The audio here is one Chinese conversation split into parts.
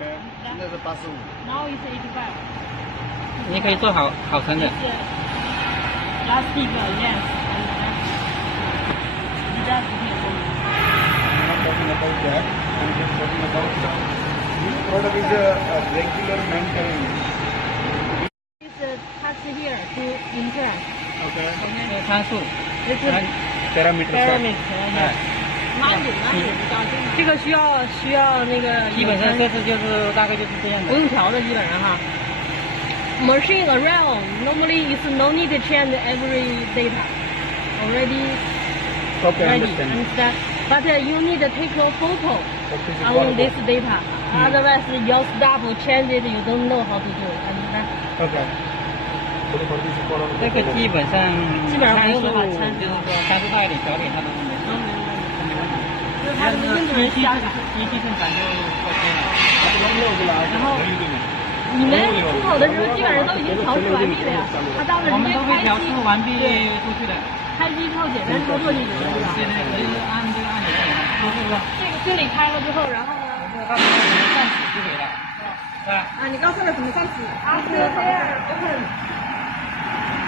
OK， 现在是85。Now it's 85. 你可以做好沉的。Plastic, yes. That's I'm not talking about that. I'm just talking about this product is a regular maintenance. It's touch here to insert. Okay. 参数， It's parameter. parameter. 慢点，这个需要那个。基本上设置就是大概就是这样的。不用调的，基本上哈。Machine around normally is no need to change every data. Already Okay, ready. understand. Understand? But you need to take a photo Okay, on this data. Otherwise, your staff will change it. You don't know how to do it. Understand? Okay. 这个基本上不用的话，参数就是说参数大一点调给他都没问题。就是他这个印度人瞎改。机器生产就 OK 了。然后你们出口的时候基本上都已经调试完毕了呀？他到了我们直接开都会调试机，完毕出去的。开机之后简单操作就行了，是吧？对对，可以按这个按钮就行了。这里开了之后，然后呢？我告诉他怎么上指就可以了，是吧？啊，你告诉他怎么上指。After there, open.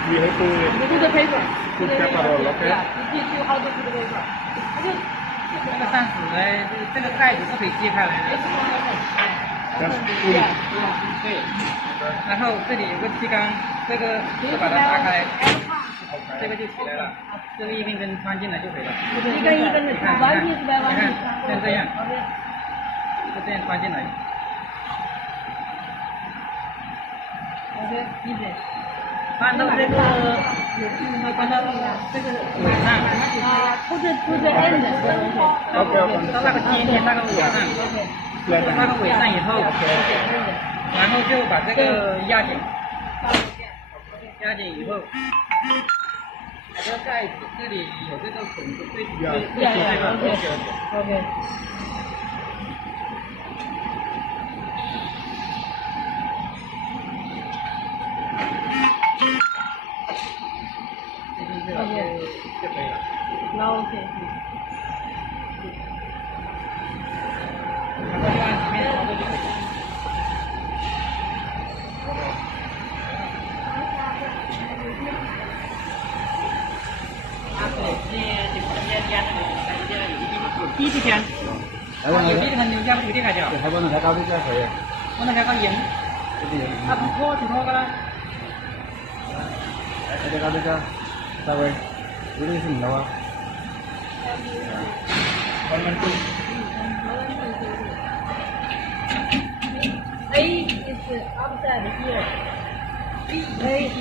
We have to Put the paper. put paper roll, okay? Yeah, you teach you how to put the paper. 他就这个上指呢，这个盖子是可以揭开来的。对。然后这里有个气缸，这个就把它打开，这个就起来了。这个一根根穿进来就可以了。一根一根的穿，完全是完全。像这样，就这样穿进来。OK，一直。按到这个，按到这个尾上。put the end。到那个尖尖那个尾上，那个尾上以后，然后就把这个压紧，压紧以后，这个盖子这里有这个孔子对这个 OK。就可以了。那 OK。然后就按里面操作就可以了。第一天，有啲係要有啲係就，喺嗰度睇交啲啫佢。我哋睇個影，啊唔拖就拖噶啦。睇交啲啫，大衛，呢啲先唔到啊。A is outside here. A is